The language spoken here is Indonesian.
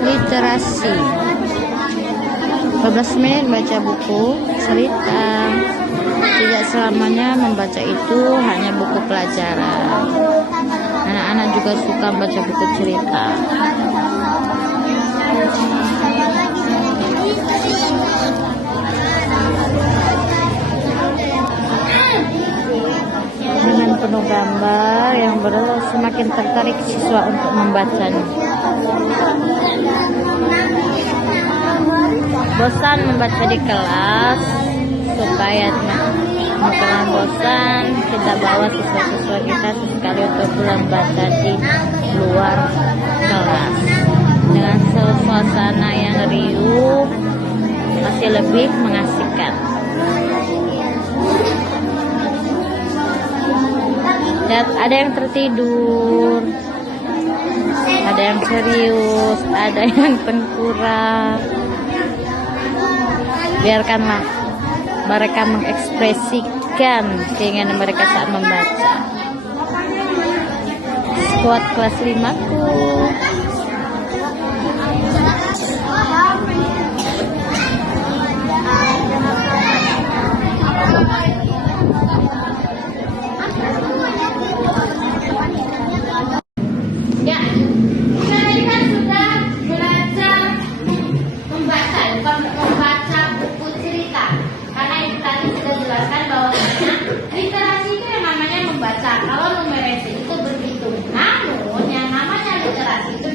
Literasi 12 menit baca buku cerita. Tidak selamanya membaca itu hanya buku pelajaran. Anak-anak juga suka baca buku cerita. Dengan penuh gambar yang semakin tertarik siswa untuk membacanya. Bosan membaca di kelas, supaya jangan bosan, kita bawa siswa-siswa kita sesekali untuk membaca di luar kelas dengan suasana yang riuh, masih lebih mengasihkan. Dan ada yang tertidur, ada yang serius, ada yang tengkurap. Biarkanlah mereka mengekspresikan keinginan mereka saat membaca. Squad kelas 5 ku. Kalau numerasi itu berhitung, namun yang namanya literasi itu